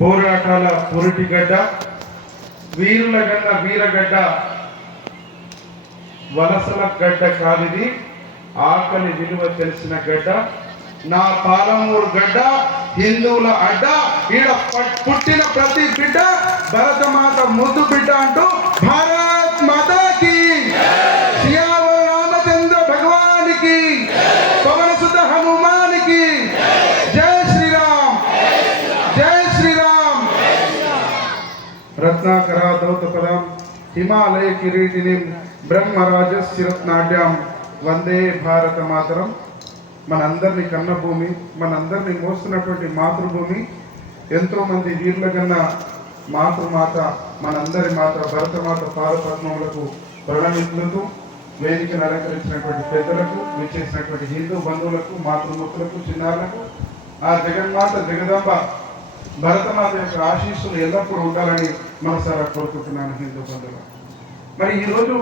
పోరాటాల పురిటిగడ్డ, వీరుల గన్న వీరగడ్డ, వలసల గడ్డ కాదిది, ఆకలి విలువ తెలిసిన గడ్డ, నా పాలమూరు గడ్డ, హిందువుల అడ్డ, ఈడ పుట్టిన ప్రతి బిడ్డ భరతమాత ముద్దు బిడ్డ అంటూ భారత్ మాతాకి, సియావర్ రామచంద్ర భగవానికి, పవన సుత హనుమానికి, జై శ్రీరామ్, జై శ్రీరామ్. రత్నాకర దౌతపదం హిమాలయ కిరీటిని బ్రహ్మరాజస్యరత్నాడ్యం వందే భారత మాతరం. మనందరినీ కన్న భూమి, మనందరినీ మోస్తున్నటువంటి మాతృభూమి, ఎంతోమంది వీరుల కన్నా మాతృమాత, మనందరి మాత భరతమాత పాదపద్మములకు ప్రణమితులకు, వేదికను అలంకరించినటువంటి పెద్దలకు, విచ్చేసినటువంటి హిందూ బంధువులకు, మాతృమూర్తులకు, చిన్నారులకు ఆ జగన్మాత జగదంబ భరతమాత యొక్క ఆశీస్సులు ఎల్లప్పుడూ ఉండాలని మనసారా కోరుకుంటున్నాను హిందూ బంధువులు. మరి ఈరోజు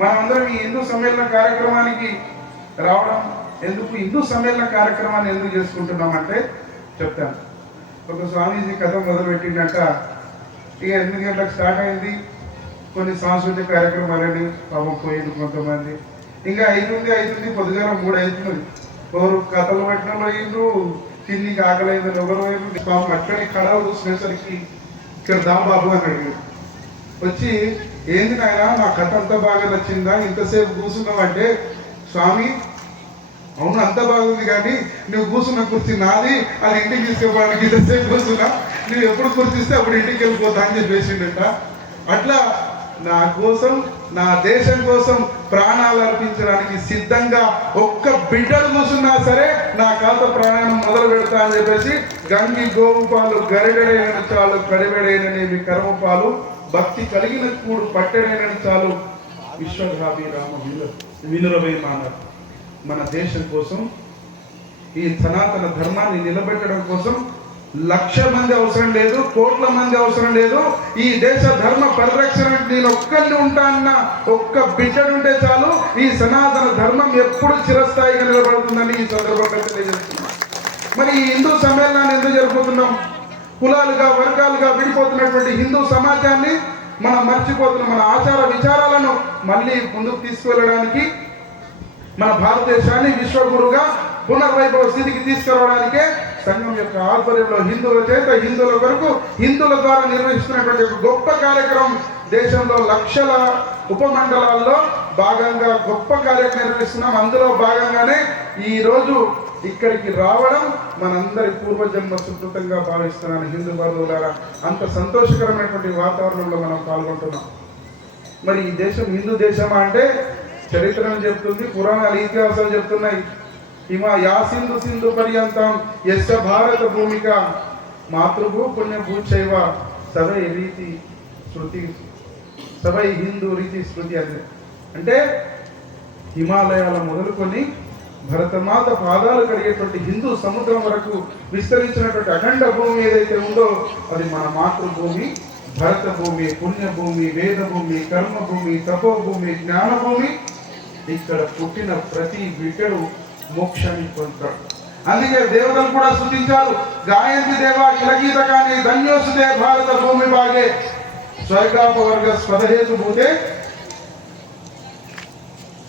మనమందరం ఈ హిందూ సమ్మేళన కార్యక్రమానికి రావడం, ఎందుకు హిందూ సమ్మేళన కార్యక్రమాన్ని ఎందుకు చేసుకుంటున్నామంటే చెప్తాను. ఒక స్వామీజీ కథ మొదలుపెట్టిందంట. ఇక 8 గంటలకు స్టార్ట్ అయింది. కొన్ని సాంస్కృతిక కార్యక్రమాలని పాపం పోయింది కొంతమంది. ఇంకా అవుతుంది పొద్దుగాల 3 అవుతుంది. ఎవరు కథలు పట్టిన పోయిండ్రు, తిండికి ఆకలేదని ఎవరు పోయిండ్రు. పాపం అక్కడి కడవ చూసినసరికి ఇక్కడ దా బాబు అని అడిగాడు. వచ్చి ఏంది నాయన నా కథ అంతా బాగా నచ్చిందా, ఇంతసేపు కూర్చున్నావు అంటే, స్వామి అవును అంత బాగుంది, కానీ నువ్వు కూర్చున్న కుర్చీ నాది, అది ఇంటికి తీసుకెళ్ళడానికి ఇంతసేపు కూర్చున్నా, నువ్వు ఎప్పుడు కుర్చిస్తే అప్పుడు ఇంటికి వెళ్ళిపోతా అని చెప్పేసిండట. అట్లా నా కోసం, నా దేశం కోసం ప్రాణాలు అర్పించడానికి సిద్ధంగా ఒక్క బిడ్డలు కూర్చున్నా సరే నా కాత ప్రాణాన్ని మొదలు పెడతా అని చెప్పేసి, గంగి గోవుపాలు గరిడైన చాలు, కడివెడైననేవి కర్మపాలు, భక్తి కలిగిన కూడు పట్టెడైనని చాలు, విశ్వధాభిరామ వినురవేమానారు. మన దేశం కోసం, ఈ సనాతన ధర్మాన్ని నిలబెట్టడం కోసం 1,00,000 మంది అవసరం లేదు, కోట్ల మంది అవసరం లేదు. ఈ దేశ ధర్మ పరిరక్షణకు నేను ఒక్కరిని ఉంటాన్న ఒక్క బిడ్డడుంటే చాలు, ఈ సనాతన ధర్మం ఎప్పుడు చిరస్థాయిగా నిలబడుతుందని ఈ సందర్భంగా తెలియజేస్తున్నాం. మరి ఈ హిందూ సమ్మేళనాన్ని ఎందుకు జరుపుతున్నాం? కులాలుగా వర్గాలుగా విడిపోతున్నటువంటి హిందూ సమాజాన్ని మనం మర్చిపోతున్నాం. మన ఆచార విచారాలను మళ్ళీ ముందుకు తీసుకువెళ్ళడానికి, మన భారతదేశాన్ని విశ్వగురుగా పునర్వైభవ స్థితికి తీసుకురావడానికే సంఘం యొక్క ఆధ్వర్యంలో హిందువుల చేత, హిందువుల కొరకు, హిందువుల ద్వారా నిర్వహిస్తున్నటువంటి ఒక గొప్ప కార్యక్రమం. దేశంలో లక్షల ఉపమండలాల్లో భాగంగా గొప్ప కార్యక్రమం నిర్వహిస్తున్నాం. అందులో భాగంగానే ఈరోజు ఇక్కడికి రావడం మనందరి పూర్వజన్మ సుకృతంగా భావిస్తున్నాను హిందూ బంధువులారా. అంత సంతోషకరమైనటువంటి వాతావరణంలో మనం పాల్గొంటున్నాం. మరి ఈ దేశం హిందూ దేశమా అంటే చరిత్రను చెప్తుంది, పురాణాలు ఇతిహాసాలు చెప్తున్నాయి. యాసింధు సింధు పర్యంతం యశ భారత భూమిక మాతృభూ పుణ్యభూచైవ సవై రీతి శృతి, సవై హిందూ రీతి శృతి అంటే హిమాలయాల మొదలుకొని భరతమాత పాదాలు కడిగేటువంటి హిందూ సముద్రం వరకు విస్తరించినటువంటి అఖండ భూమి ఏదైతే ఉందో అది మన మాతృభూమి, భరత భూమి, పుణ్యభూమి, వేదభూమి, కర్మభూమి, తపోభూమి, జ్ఞానభూమి. ఇక్కడ పుట్టిన ప్రతి బిడ్డడు మోక్షాన్ని పొందుతాడు. అందుకే దేవతలు కూడా స్తుతించారు. గాయంతి దేవా కిలగీత కానీ ధన్యోసుదే భారత భూమి బాగే స్వర్గాపవర్గ స్వదహేతు భూతే,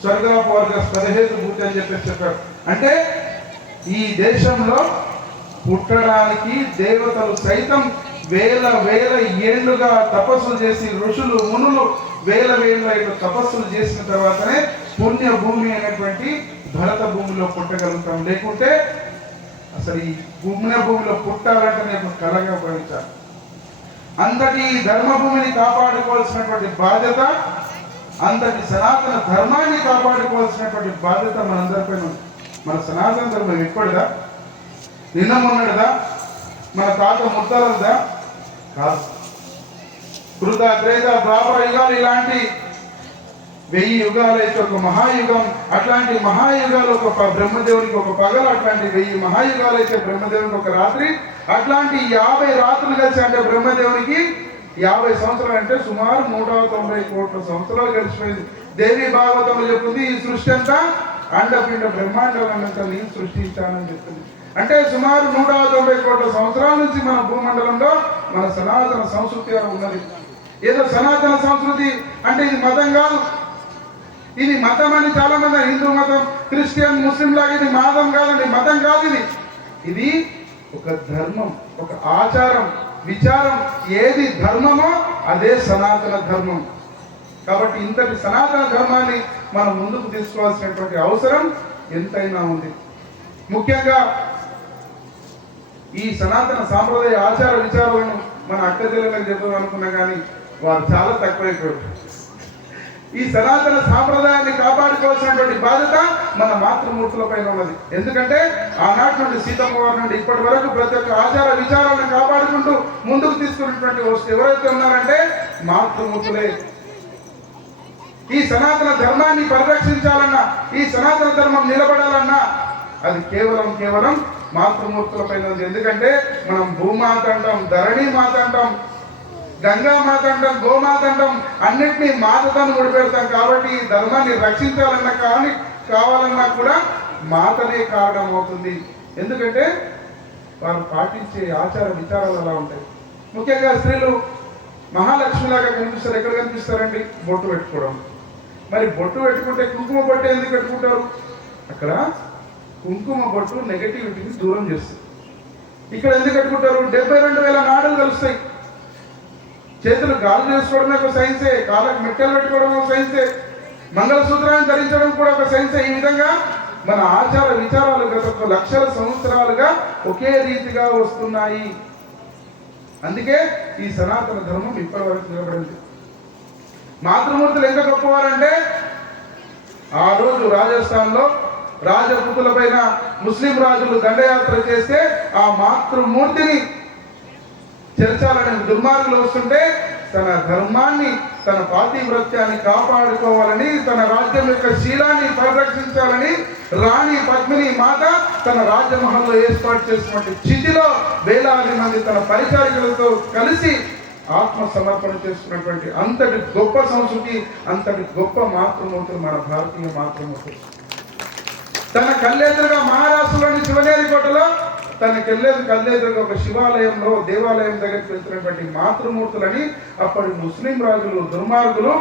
స్వర్గాపవర్గ స్వదహేతు భూతే అని చెప్పేసి చెప్పారు. అంటే ఈ దేశంలో పుట్టడానికి దేవతలు సైతం వేల ఏళ్లుగా తపస్సులు చేసి, ఋషులు మునులు వేల తపస్సులు చేసిన తర్వాతనే పుణ్య భూమి అనేటువంటి భరత భూమిలో పుట్టగలుగుతాం. లేకుంటే అసలు ఈ పుణ్య భూమిలో పుట్టాలంటే నేను కలగా భావించాను. అంతటి ధర్మభూమిని కాపాడుకోవాల్సినటువంటి బాధ్యత, అంతటి సనాతన ధర్మాన్ని కాపాడుకోవాల్సినటువంటి బాధ్యత మనందరిపైన ఉంది. మన సనాతన ధర్మం ఎప్పటిదా? నిన్న మొన్నటిదా? మన తాత ముత్తాలదా? కాదు. కృత త్రేత ద్వాపర యుగాలు ఇలాంటి 1000 యుగాలు అయితే ఒక మహాయుగం, అట్లాంటి మహాయుగాలు ఒక బ్రహ్మదేవునికి ఒక పగలు, అట్లాంటి 1000 మహాయుగాలు అయితే బ్రహ్మదేవునికి ఒక రాత్రి, అట్లాంటి 50 రాత్రులు కలిసి అంటే బ్రహ్మదేవునికి 50 సంవత్సరాలు అంటే సుమారు 190 కోట్ల సంవత్సరాలు గడిచిపోయింది. దేవి భాగవతంలో చెప్తుంది ఈ సృష్టి అంతా అండపిండ బ్రహ్మాండాలంతా నేను సృష్టించానని చెప్తుంది. అంటే సుమారు 190 కోట్ల సంవత్సరాల నుంచి మన భూమండలంలో మన సనాతన సంస్కృతి ఉన్నది. ఏదో సనాతన సంస్కృతి అంటే ఇది మతం కాదు, ఇది మతం అని చాలా మంది హిందూ మతం, క్రిస్టియన్, ముస్లిం లాగా ఇది మతం కాదండి, మతం కాదు ఇది. ఇది ఒక ధర్మం, ఒక ఆచారం, విచారం. ఏది ధర్మమో అదే సనాతన ధర్మం. కాబట్టి ఇంతటి సనాతన ధర్మాన్ని మనం ముందుకు తీసుకోవాల్సినటువంటి అవసరం ఎంతైనా ఉంది. ముఖ్యంగా ఈ సనాతన సాంప్రదాయ ఆచార విచారాలను మన అక్కచెల్లెలకు చెప్దాం అనుకున్నా కానీ వారు చాలా తక్కువైపోయారు. ఈ సనాతన సాంప్రదాయాన్ని కాపాడుకోవాల్సినటువంటి బాధ్యత మన మాతృమూర్తుల పైన ఉన్నది. ఎందుకంటే ఆనాటి నుండి సీతమ్మ వారి నుండి ఇప్పటి వరకు ప్రతి ఒక్క ఆచార విచారాలను కాపాడుకుంటూ ముందుకు తీసుకున్నటువంటి ఎవరైతే ఉన్నారంటే మాతృమూర్తులే. ఈ సనాతన ధర్మాన్ని పరిరక్షించాలన్నా, ఈ సనాతన ధర్మం నిలబడాలన్నా అది కేవలం మాతృమూర్తుల పైన ఉంది. ఎందుకంటే మనం భూమాత అంటాం, ధరణి మాత అంటాం, గంగా మాత అంటాం, గోమాత అంటాం, అన్నిటినీ మాతతో ముడిపెడతాం. కాబట్టి ఈ ధర్మాన్ని రక్షించాలన్నా కావాలన్నా కూడా మాతనే కారణం అవుతుంది. ఎందుకంటే వారు పాటించే ఆచార విచారాలు అలా ఉంటాయి. ముఖ్యంగా స్త్రీలు మహాలక్ష్మిలాగా కనిపిస్తారు. ఎక్కడ కనిపిస్తారండి? బొట్టు పెట్టుకోవడం. మరి బొట్టు పెట్టుకుంటే కుంకుమ బొట్టు ఎందుకు పెట్టుకుంటారు? అక్కడ కుంకుమ బొట్టు నెగటివిటీని దూరం చేస్తుంది. ఇక్కడ ఎందుకు పెట్టుకుంటారు? 72,000 నాడులు కలుస్తాయి. చేతులు గాలు చేసుకోవడమే ఒక సైన్సే, కాళ్ళకు మెట్టెలు పెట్టుకోవడం ఒక సైన్సే, మంగళసూత్రాన్ని ధరించడం కూడా ఒక సైన్సే. ఈ విధంగా మన ఆచార విచారాలు గత లక్షల సంవత్సరాలుగా ఒకే రీతిగా వస్తున్నాయి. అందుకే ఈ సనాతన ధర్మం ఇప్పటి వరకు నిలబడింది. మాతృమూర్తులు ఎంత గొప్పవారంటే ఆ రోజు రాజస్థాన్లో రాజపుతుల పైన ముస్లిం రాజులు దండయాత్ర చేస్తే ఆ మాతృమూర్తిని చెరచాలని దుర్మార్గులు వస్తుంటే తన ధర్మాన్ని, తన పాతివ్రత్యాన్ని కాపాడుకోవాలని, తన రాజ్యం యొక్క శీలాన్ని పరిరక్షించాలని రాణి పద్మిని మాత తన రాజమహల్లో ఏర్పాటు చేసినటువంటి చితిలో వేలాది మంది తన పరిచారికలతో కలిసి ఆత్మ సమర్పణ చేసుకున్నటువంటి అంతటి గొప్ప సంస్కృతి, అంతటి గొప్ప మాతృమూర్తులు మన భారతీయ మాతృమూర్తులు. తన కళ్ళెదురుగా మహారాష్ట్రలోని శివనేరి కోటలో తన కళ్ళెదురుగా ఒక శివాలయంలో దేవాలయం దగ్గరికి వెళ్తున్నటువంటి మాతృమూర్తులని అప్పటి ముస్లిం రాజులు దుర్మార్గులు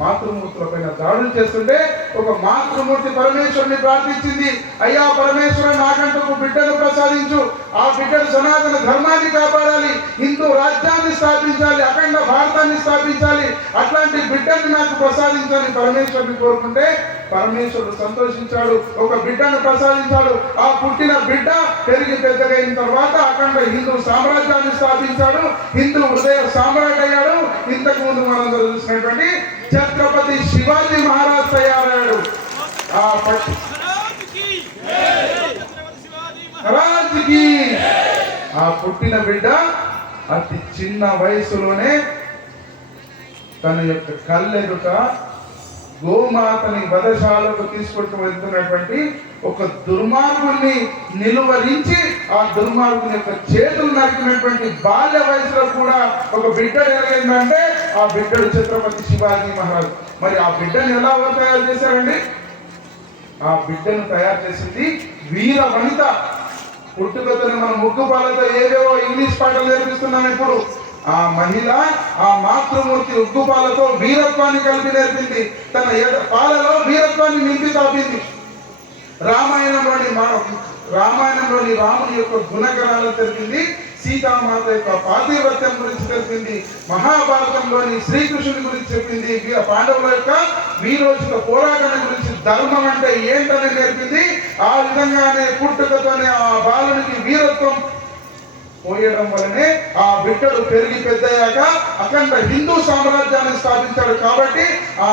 మాతృమూర్తుల పైన దాడులు చేస్తుంటే ఒక మాతృమూర్తి పరమేశ్వరుని ప్రార్థించింది, అయ్యా పరమేశ్వర నాకంటూ బిడ్డను ప్రసాదించు, ఆ బిడ్డను సనాతన ధర్మాన్ని కాపాడాలి, హిందూ రాజ్యాన్ని స్థాపించాలి, అఖండ భారతాన్ని స్థాపించాలి, అట్లాంటి బిడ్డను నాకు ప్రసాదించాలని పరమేశ్వరుని కోరుకుంటే పరమేశ్వరుడు సంతోషించాడు, ఒక బిడ్డను ప్రసాదించాడు. ఆ పుట్టిన బిడ్డ పెరిగి పెద్దగైన తర్వాత అఖండ హిందూ సామ్రాజ్యాన్ని స్థాపించాడు, హిందూ హృదయ సామ్రాట్ అయ్యాడు. ఇంతకు ముందు మనందరూ చూసినటువంటి ఛత్రపతి శివాజీ మహారాజ్ తయారయ్యాడు. ఆ పుట్టిన బిడ్డ అతి చిన్న వయసులోనే తన యొక్క కళ్ళెదుట గోమాతని వధశాలకు తీసుకుంటూ వెళ్తున్నటువంటి ఒక దుర్మార్గుడిని నిలువరించి ఆ దుర్మార్గుని యొక్క చేతులు నరికినటువంటి బాల్య వయసులో కూడా ఒక బిడ్డడు ఎలాగైందంటే ఆ బిడ్డడు ఛత్రపతి శివాజీ మహారాజ్. మరి ఆ బిడ్డను ఎలా తయారు చేశారండి? ఆ బిడ్డను తయారు చేసింది వీర వనిత. పుట్టుకతోనే మనం ముగ్గుపాలతో ఏవేవో ఇంగ్లీష్ పాటలు నేర్పిస్తున్నాం. ఇప్పుడు ఆ మహిళ ఆ మాతృమూర్తి ఉగ్గుపాలతో వీరత్వాన్ని కలిపి నేర్పింది, తన పాలలో వీరత్వాన్ని నింపి తాపింది. రామాయణంలోని రాముని యొక్క గుణగణాలను తెలిపింది, సీతామాత యొక్క పాతివ్రత్యం గురించి తెలిపింది, మహాభారతంలోని శ్రీకృష్ణుని గురించి చెప్పింది, పాండవుల యొక్క వీరోచిత పోరాటం గురించి ధర్మం అంటే ఏంటని నేర్పింది. ఆ విధంగానే పుట్టుకతోనే ఆ బాలునికి వీరత్వం పోయడం వలనే ఆ బిడ్డడు పెరిగి పెద్దయ్యాక అఖండ హిందూ సామ్రాజ్యాన్ని స్థాపించాడు. కాబట్టి ఆ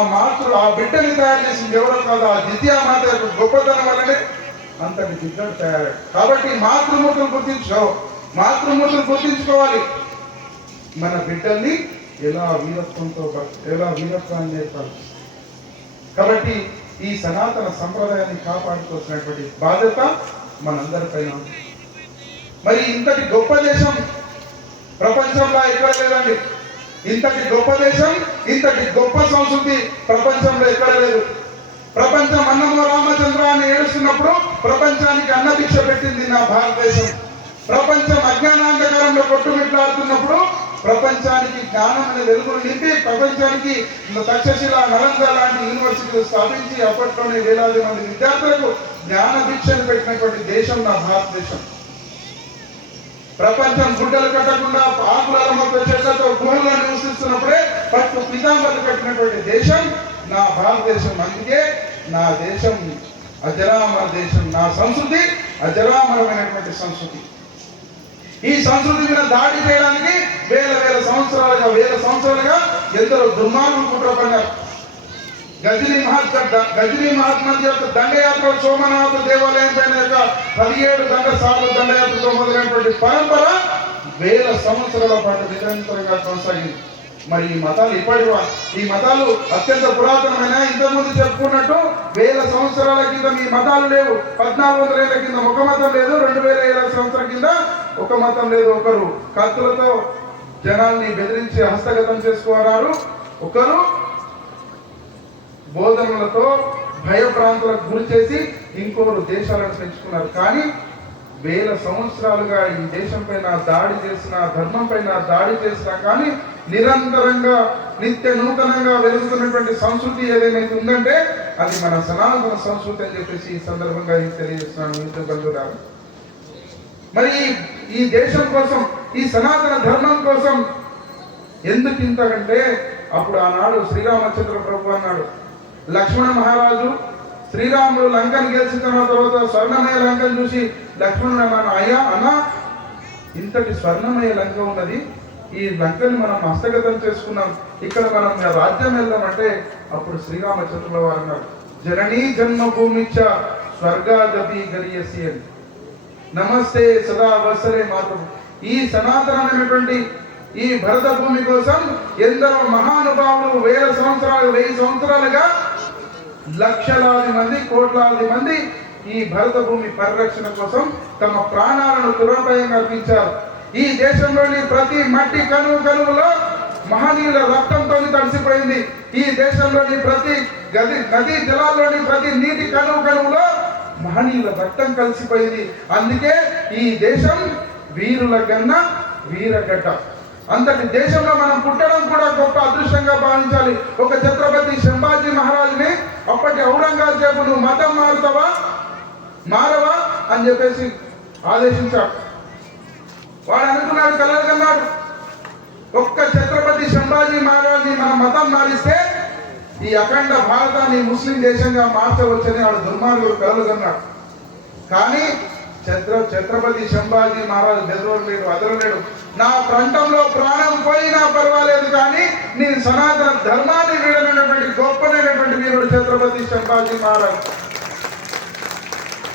బిడ్డని తయారు చేసింది ఎవరో కాదు, ఆ ద్వితీయమాత యొక్క గొప్పతనం వలనే అంతటి బిడ్డడు తయారయ్యాడు. కాబట్టి మాతృమూర్తులు గుర్తించుకోవాలి. మన బిడ్డల్ని ఎలా వీరత్వాన్ని నేర్పాలి. కాబట్టి ఈ సనాతన సంప్రదాయాన్ని కాపాడుకోవాల్సినటువంటి బాధ్యత మనందరిపైన ఉంది. మరి ఇంతటి గొప్ప దేశం ప్రపంచంలో ఎక్కడ లేదండి. ఇంతటి గొప్ప దేశం, ఇంతటి గొప్ప సంస్కృతి ప్రపంచంలో ఎక్కడ లేదు. ప్రపంచం అన్నమో రామచంద్ర అని ఏడుస్తున్నప్పుడు ప్రపంచానికి అన్నభిక్ష పెట్టింది నా భారతదేశం. ప్రపంచం అజ్ఞానాంధకారంలో కొట్టుమిట్లాడుతున్నప్పుడు ప్రపంచానికి జ్ఞానం అనే వెలుగులు నింపి ప్రపంచానికి తక్షశిల నలంద లాంటి యూనివర్సిటీలు స్థాపించి అప్పట్లోనే వేలాది మంది విద్యార్థులకు జ్ఞాన భిక్షను పెట్టినటువంటి దేశం నా భారతదేశం. ప్రపంచం గుడ్డలు కట్టకుండా ఆకుల మొక్క చెట్లతో గుహల్లో నివసిస్తున్నప్పుడే పట్టు పితాంబర్లు కట్టినటువంటి దేశం నా భారతదేశం. అందుకే నా దేశం అజరామర దేశం, నా సంస్కృతి అజరామరమైనటువంటి సంస్కృతి. ఈ సంస్కృతి మీద దాడి చేయడానికి వేల సంవత్సరాలుగా ఎందరో దుర్మార్గులు కుట్ర పన్నారు. గజనీ మహాత్మ యొక్క దండయాత్ర సోమనాథ దేవాలయం పైన యొక్క 17 సార్లు దండయాత్రతో మొదలైనటువంటి పరంపర వేల సంవత్సరాల పాటు నిరంతరంగా కొనసాగింది. మరి ఈ మతాలు అత్యంత పురాతనమైన, ఇంతకుముందు చెప్పుకున్నట్టు వేల సంవత్సరాల కింద ఈ మతాలు లేవు. 1400 ఏళ్ల కింద ఒక మతం లేదు, 2000 సంవత్సరాల కింద ఒక మతం లేదు. ఒకరు కత్తులతో జనాల్ని బెదిరించి హస్తగతం చేసుకున్నారు, ఒకరు బోధనలతో భయప్రాంతులకు గురి చేసి ఇంకోరు దేశాలను పెంచుకున్నారు. కానీ వేల సంవత్సరాలుగా ఈ దేశం పైన దాడి చేసిన, ధర్మం పైన దాడి చేసినా కానీ నిరంతరంగా నిత్య నూతనంగా వెలుగుతున్నటువంటి సంస్కృతి ఏదైతే ఉందంటే అది మన సనాతన సంస్కృతి అని చెప్పేసి ఈ సందర్భంగా తెలియజేస్తున్నాను హిందూ బంధువులారా. మరి ఈ దేశం కోసం, ఈ సనాతన ధర్మం కోసం ఎందుకు ఇంతకంటే అప్పుడు ఆనాడు శ్రీరామచంద్ర ప్రభు అన్నాడు, లక్ష్మణ మహారాజు శ్రీరాముడు లంకను గెలిచిన తర్వాత స్వర్ణమయ లంకను చూసి లక్ష్మణుడు అన్నాను, అయ్యా అన్నా ఇంతటి స్వర్ణమయ లంక ఉన్నది, ఈ లంకని మనం హస్తగతం చేసుకున్నాం, ఇక్కడ మనం రాజ్యం వెళ్దామంటే అప్పుడు శ్రీరామచంద్రుల వారు అన్నారు, జననీ జన్మభూమిచ్చ స్వర్గాదపి గరియసి అని. నమస్తే సదా వత్సలే మాతృ. ఈ సనాతనమైనటువంటి ఈ భరత భూమి కోసం ఎందరో మహానుభావులు 1000 సంవత్సరాలు 1000 సంవత్సరాలుగా లక్షలాది మంది, కోట్లాది మంది ఈ భరత భూమి పరిరక్షణ కోసం తమ ప్రాణాలను తురపాయంగా అర్పించారు. ఈ దేశంలోని ప్రతి మట్టి కనువులో మహనీయుల రక్తంతో తడిసిపోయింది. ఈ దేశంలోని ప్రతి నదీ జలాల్లోని ప్రతి నీటి కనువులో మహనీయుల రక్తం కలిసిపోయింది. అందుకే ఈ దేశం వీరుల గన్న వీరగడ్డ. అంతటి దేశంలో మనం పుట్టడం కూడా గొప్ప అదృష్టంగా భావించాలి. ఒక ఛత్రపతి సంభాజీ మహారాజుని అప్పటి ఔరంగజేబు నువ్వు మతం మారవా అని చెప్పేసి ఆదేశించాడు. వాడు అనుకున్నాడు, కలగన్నాడు, ఒక్క ఛత్రపతి సంభాజీ మహారాజుని మన మతం మారిస్తే ఈ అఖండ భారతాన్ని ముస్లిం దేశంగా మార్చవచ్చని వాడు దుర్మార్గుడు కలగన్నాడు. కానీ ఛత్రపతి సంభాజీ మహారాజు బెదరలేడు, అదరలేడు. నా ప్రాంతంలో ప్రాణం పోయినా పర్వాలేదు కానీ నేను సనాతన ధర్మాన్ని వీడనటువంటి గొప్పనైనటువంటి వీరుడు ఛత్రపతి సంభాజీ మహారాజు.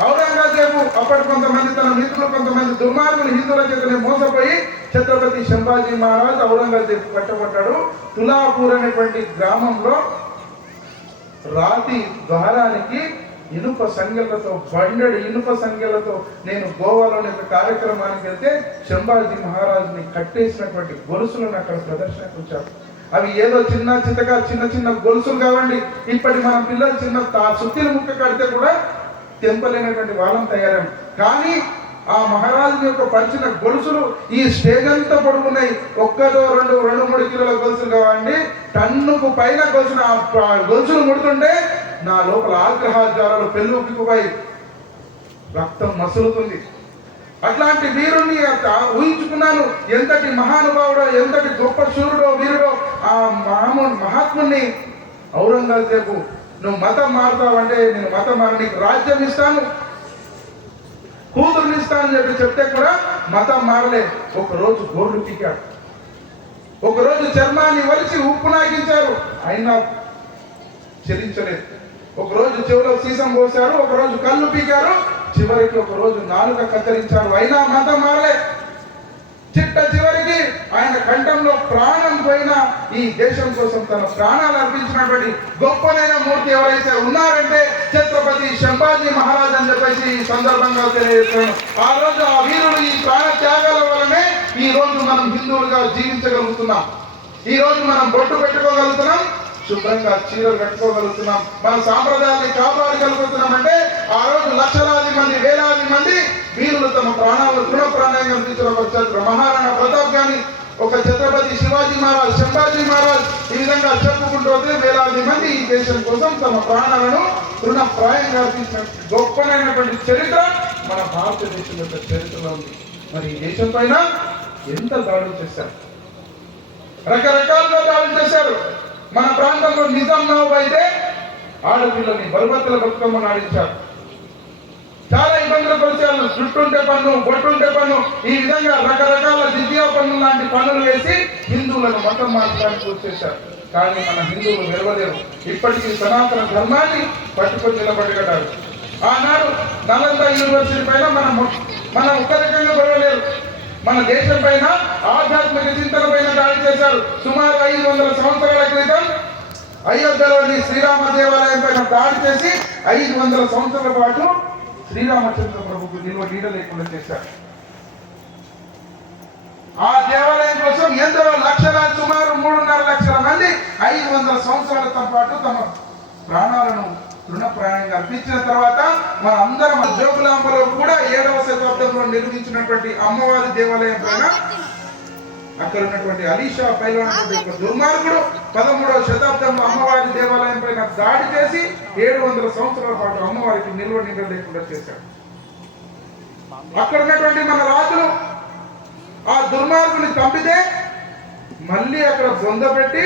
ఔరంగజేబు అప్పటి కొంతమంది తన మిత్రులు, కొంతమంది దుర్మార్గులు హిందువుల చేతనే మోసపోయి ఛత్రపతి సంభాజీ మహారాజు ఔరంగజేబు పట్టబడ్డాడు. తులాపూర్ అనేటువంటి గ్రామంలో రాతి ద్వారానికి ఇనుప సంఖ్యలతో, బండెడు ఇనుప సంఖ్యలతో నేను గోవాలోని ఒక కార్యక్రమానికి వెళ్తే సంభాజీ మహారాజుని కట్టేసినటువంటి గొలుసులను అక్కడ ప్రదర్శనకు వచ్చారు. అవి ఏదో చిన్న గొలుసులు కావండి. ఇప్పటి మన పిల్లలు చిన్న సుత్తిల ముక్క కడితే కూడా తెంపలేనటువంటి వాళ్ళం తయారాం. కానీ ఆ మహారాజు యొక్క పరిచిన గొలుసులు ఈ స్టేజ్ అంతా పొడుగున్నాయి. ఒక్కదో 2-3 కిలోల గొలుసులు కావండి. టన్నుకు పైన గొలుసులు ముడుతుంటే నా లోపల ఆగ్రహాజ్వాలలు పెళ్ళుకుపోయి రక్తం మసులుతుంది. అట్లాంటి వీరుణ్ణి ఊహించుకున్నాను. ఎంతటి మహానుభావుడో, ఎంతటి గొప్ప శూరుడో, వీరుడో ఆ మహాత్ముని ఔరంగజేబు నువ్వు మతం మారుతావంటే నేను మతం మారి నీకు రాజ్యం ఇస్తాను, కూతురుని ఇస్తానని చెప్తే కూడా మతం మారలే. ఒకరోజు గోర్లు పీకాడు, ఒకరోజు చర్మాన్ని వలిచి ఉప్పు నాగించారు, అయినా చెల్లించలేదు. ఒకరోజు చెవులో సీసం పోశారు, ఒకరోజు కళ్ళు పీకారు, చివరికి ఒకరోజు నాలుక కత్తిరించారు, అయినా మతం మారలే. చివరికి ఆయన కంఠంలో ప్రాణం పోయిన ఈ దేశం కోసం తన ప్రాణాలు అర్పించినటువంటి గొప్పనైన మూర్తి ఎవరైతే ఉన్నారంటే ఛత్రపతి సంభాజీ మహారాజ్ అని చెప్పేసి ఈ సందర్భంగా తెలియజేస్తున్నాను. ఆ రోజు ఆ వీరుడు ఈ ప్రాణ త్యాగాల వల్లనే ఈ రోజు మనం హిందువులుగా జీవించగలుగుతున్నాం. ఈ రోజు మనం బొట్టు పెట్టుకోగలుగుతున్నాం, శుభ్రంగా చీరలు కట్టుకోగలుగుతున్నాం, మన సాంప్రదాయాన్ని కాపాడగలుగుతున్నాం అంటే ఆ రోజు లక్షలాది మంది వేలాది మంది వీరులు తమ ప్రాణాలను తృణ ప్రాణాయంగా అందించిన మహారాణా ప్రతాప్ గాని, ఒక ఛత్రపతి శివాజీ మహారాజ్, సంభాజీ మహారాజ్, ఈ విధంగా చెప్పుకుంటూ వస్తే వేలాది మంది ఈ దేశం కోసం తమ ప్రాణాలను తృణప్రాయంగా అర్పించిన గొప్పనైనటువంటి చరిత్ర మన భారతదేశం యొక్క చరిత్రలో ఉంది. మరి ఈ దేశం పైన ఎంత దాడులు చేశారు, రకరకాలుగా దాడులు చేశారు. మన ప్రాంతంలో నిజాం నవాబ్ అయితే ఆడపిల్లని బరువత్తల బతుకమ్మను ఆడించారు, చాలా ఇబ్బందులు పరిచారు. జుట్టుంటే పన్ను, బొట్టుంటే పన్ను, ఈ విధంగా రకరకాల దివ్యా పన్ను లాంటి పన్నులు వేసి హిందువులను మతం మార్చడానికి వచ్చేశారు. కానీ మన హిందువులు వెలవలేరు, ఇప్పటికీ సనాతన ధర్మాన్ని పట్టుకొని నిలబడగలరు. ఆనాడు నలంద యూనివర్సిటీ పైన మనం ఒక రకంగా వెలవలేరు. మన దేశం పైన ఆధ్యాత్మిక చింతన పైన దాడి చేశారు. సుమారు 500 సంవత్సరాల క్రితం అయోధ్యలోని శ్రీరామ దేవాలయం పైన దాడి చేసి 500 సంవత్సరాల పాటు శ్రీరామచంద్ర ప్రభుకు నిల్వ నీడ లేకుండా చేశారు. ఆ దేవాలయం కోసం ఎందరో లక్షలాది, సుమారు 3.5 లక్షల మంది 500 సంవత్సరాల పాటు తమ ప్రాణాలను తృణప్రాయంగా అర్పించిన తర్వాత మన అందరం జోగులాంబలో కూడా 7వ శతాబ్దంలో నిర్మించినటువంటి అమ్మవారి దేవాలయం పైన అక్కడ ఉన్నటువంటి అలీషా పైల్వాన్ ఒక దుర్మార్గుడు 13వ శతాబ్దంలో అమ్మవారి దేవాలయం పైన దాడి చేసి 700 సంవత్సరాల పాటు అమ్మవారికి నిల్వ నీడ లేకుండా చేశాడు. అక్కడ ఉన్నటువంటి మన రాజులు ఆ దుర్మార్గుని చంపితే మళ్ళీ అక్కడ బొందపెట్టి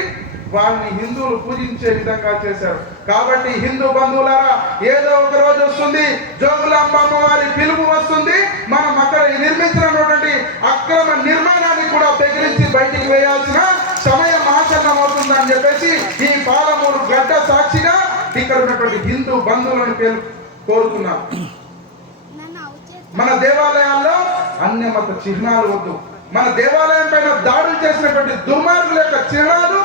వారిని హిందువులు పూజించే విధంగా చేశారు. కాబట్టి హిందూ బంధువులారా, ఏదో ఒక రోజు వస్తుంది, జోగులాంబ అమ్మవారి పిలుపు వస్తుంది, మనం అక్కడ నిర్మించినటువంటి అక్రమ నిర్మాణాన్ని కూడా పెగిరించి బయటికి వేయాల్సిన సమయం ఆసన్నమవుతుందని చెప్పేసి ఈ పాలమూరు గడ్డ సాక్షిగా ఇక్కడ ఉన్నటువంటి హిందూ బంధువులను కోరుతున్నాం. మన దేవాలయాల్లో అన్యమత చిహ్నాలు వద్దు. మన దేవాలయం పైన దాడులు చేసినటువంటి దుర్మార్గుల యొక్క చిహ్నాలు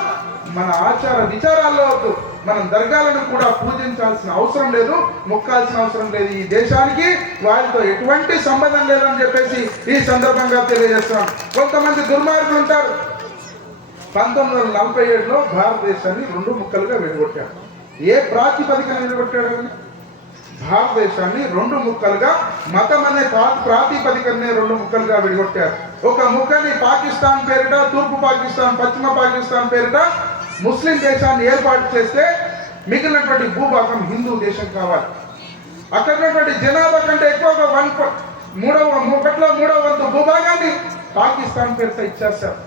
మన ఆచార విచారాల్లో వద్దు. మనం దర్గాలను కూడా పూజించాల్సిన అవసరం లేదు, మొక్కాల్సిన అవసరం లేదు. ఈ దేశానికి వారితో ఎటువంటి సంబంధం లేదని చెప్పేసి ఈ సందర్భంగా తెలియజేస్తున్నాం. కొంతమంది దుర్మార్గులు ఉంటారు. 1947లో భారతదేశాన్ని 2 ముక్కలుగా విడగొట్టారు. ఏ ప్రాతిపదికన విడగొట్టాడు? భారతదేశాన్ని 2 ముక్కలుగా, మతం అనే ప్రాతిపదికనే 2 ముక్కలుగా విడగొట్టారు. ఒక ముక్కని పాకిస్తాన్ పేరిట, తూర్పు పాకిస్తాన్, పశ్చిమ పాకిస్తాన్ పేరిట ముస్లిం దేశాన్ని ఏర్పాటు చేస్తే మిగిలినటువంటి భూభాగం హిందూ దేశం కావాలి. అక్కడ ఉన్నటువంటి జనాభా కంటే ఎక్కువగా 3/3 వంతు భూభాగాన్ని పాకిస్తాన్ పేరిట ఇచ్చేశారు.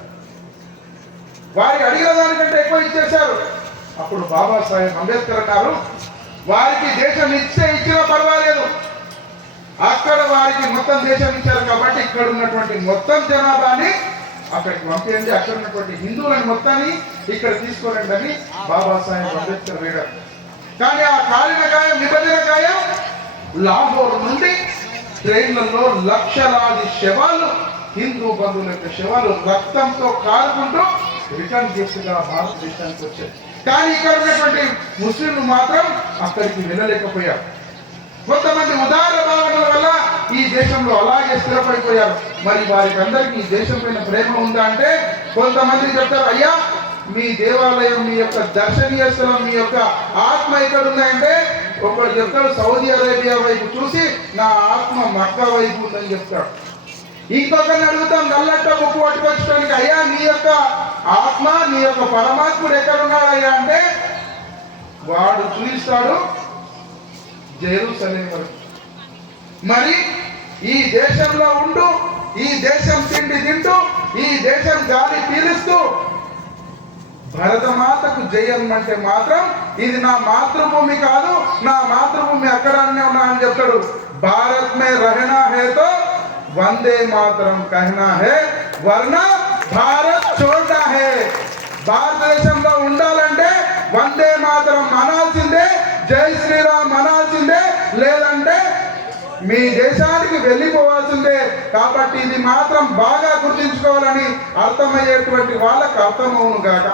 వారి అడిగిన దానికంటే ఎక్కువ ఇచ్చేశారు. అప్పుడు బాబాసాహెబ్ అంబేద్కర్ అన్నారు, వారికి దేశం ఇచ్చినా పర్వాలేదు, అక్కడ వారికి మొత్తం దేశం ఇచ్చారు కాబట్టి ఇక్కడ ఉన్నటువంటి మొత్తం జనాభాని అక్కడికి పంపించండి, అక్కడ ఉన్నటువంటి హిందువులను మొత్తాన్ని ఇక్కడ తీసుకోరండి అని బాబాసాహెబ్ అంబేద్కర్ వేడారు. కానీ ఆ కాలిన గాయం, విభజన గాయం లాహోర్ నుండి ట్రైన్లలో లక్షలాది శవాలు, హిందూ బంధువుల యొక్క శవాలు రక్తంతో కారుకుంటూ రిటర్న్ గిఫ్ట్గా భారతదేశానికి వచ్చాయి. కానీ ఇక్కడ ఉన్నటువంటి ముస్లింలు మాత్రం అక్కడికి వెళ్ళలేకపోయారు. కొంతమంది ఉదార భావనల వల్ల ఈ దేశంలో అలాగే స్థిరపడిపోయారు. మరి వారికి అందరికీ ఈ దేశం పైన ప్రేమ ఉందా అంటే కొంతమంది చెప్తారు, అయ్యా మీ దేవాలయం, మీ యొక్క దర్శనీయ స్థలం, మీ యొక్క ఆత్మ ఎక్కడ ఉన్నాయంటే ఒకడు చెప్తాడు సౌదీ అరేబియా వైపు చూసి నా ఆత్మ మక్కా వైపు ఉందని చెప్తాడు. ఇంకొకరిని అడుగుతాం నల్లట్ట బుక్కు పట్టుకొచ్చడానికి, అయ్యా నీ యొక్క ఆత్మ, నీ యొక్క పరమాత్ముడు ఎక్కడున్నాడు అయ్యా అంటే వాడు చూపిస్తాడు జెరూసలేం వరకు. మరి ఈ దేశంలో ఉంటూ, ఈ దేశం తిండి తింటూ, ఈ దేశం గాలి పీలుస్తూ భరతమాతకు జయం అంటే మాత్రం ఇది నా మాతృభూమి కాదు, నా మాతృభూమి అక్కడనే ఉన్నా అని చెప్తాడు. భారత్ మే రహనా హే తో వందే మాతరం కహనా హే వర్ణ భారత్ చోడ్నా హే. భారతదేశంలో ఉండాలంటే వందే మాతరం అనాల్సిందే, జై శ్రీరామ్ అనాల్సిందే, లేదంటే మీ దేశానికి వెళ్ళిపోవాల్సిందే. కాబట్టి ఇది మాత్రం బాగా గుర్తించుకోవాలని అర్థమయ్యేటువంటి వాళ్ళకు అర్థమవును గాక.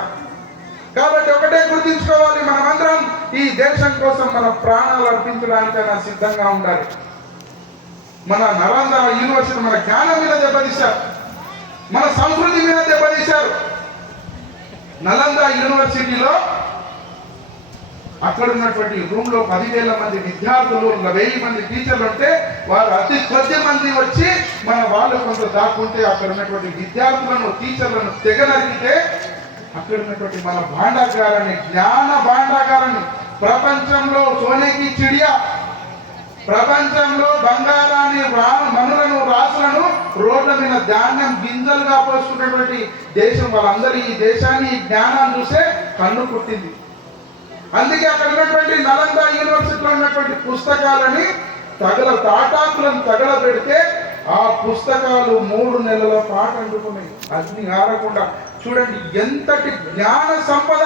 కాబట్టి ఒకటే గుర్తించుకోవాలి, మనమందరం ఈ దేశం కోసం మన ప్రాణాలు అర్పించడానికైనా సిద్ధంగా ఉండాలి. మన నలంద యూనివర్సిటీ మన జ్ఞానం మీద దెబ్బతీశారు, మన సంస్కృతి మీద దెబ్బతీశారు. నలంద యూనివర్సిటీలో అక్కడ ఉన్నటువంటి రూమ్ లో 10,000 మంది విద్యార్థులు 1000 మంది టీచర్లు ఉంటే వారు అతి కొద్ది మంది వచ్చి మన వాళ్ళు కొంత దాక్కుంటే అక్కడ ఉన్నటువంటి విద్యార్థులను టీచర్లను తెగ నరికితే అక్కడ ఉన్నటువంటి మన భాండాగారాన్ని జ్ఞాన భాండాగారాన్ని ప్రపంచంలో సోనేకి చిడియా ప్రపంచంలో బంగారాన్ని మనులను రాసులను రోడ్ల మీద ధాన్యం గింజలుగా పోసుకున్నటువంటి దేశం వాళ్ళందరూ ఈ దేశాన్ని ఈ జ్ఞానాన్ని చూసే కన్ను పుట్టింది. అందుకే అక్కడ ఉన్నటువంటి నలంద యూనివర్సిటీలో ఉన్నటువంటి పుస్తకాలని తాటాకులను తగలబెడితే ఆ పుస్తకాలు 3 నెలల పాటు అంటుకున్నాయి అగ్ని ఆరకుండా. చూడండి ఎంతటి జ్ఞాన సంపద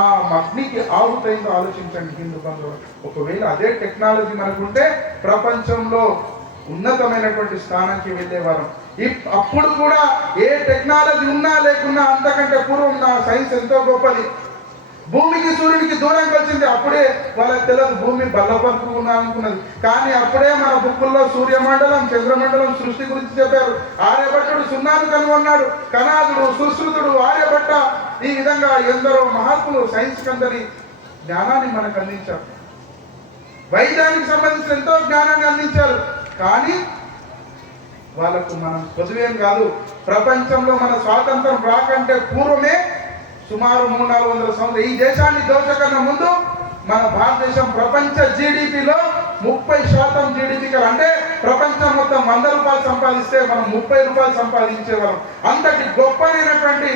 ఆ అగ్నికి ఆవుతైందో ఆలోచించండి హిందూ బంధువులు. ఒకవేళ అదే టెక్నాలజీ మనకుంటే ప్రపంచంలో ఉన్నతమైనటువంటి స్థానానికి వెళ్ళేవారం. అప్పుడు కూడా ఏ టెక్నాలజీ ఉన్నా లేకున్నా అంతకంటే పూర్వం నా సైన్స్ ఎంతో గొప్పది. భూమికి సూర్యుడికి దూరంగా వచ్చింది. అప్పుడే వాళ్ళకి తెలియదు భూమి బల్లపరుకున్నా అనుకున్నది. కానీ అప్పుడే మన బుక్కుల్లో సూర్యమండలం చంద్రమండలం సృష్టి గురించి చెప్పారు. ఆర్యభట్టుడు సున్నాను కనుగొన్నాడు. కణాదుడు సుశ్రుతుడు ఆర్యభట్ట ఈ విధంగా ఎందరో మహాత్ములు సైన్స్ కందరి జ్ఞానాన్ని మనకు అందించారు. వైద్యానికి సంబంధించిన ఎంతో జ్ఞానాన్ని అందించారు. కానీ వాళ్ళకు మనం పొదువేం కాదు. ప్రపంచంలో మన స్వాతంత్రం రాకంటే పూర్వమే సుమారు 300-400 సంవత్సరాలు ఈ దేశాన్ని దోచకన్నా ముందు మన భారతదేశం ప్రపంచ జీడిపిలో 30% జీడిపి అంటే ప్రపంచం మొత్తం 100 రూపాయలు సంపాదిస్తే మనం 30 రూపాయలు సంపాదించేవాళ్ళం. అంతటి గొప్పనైనటువంటి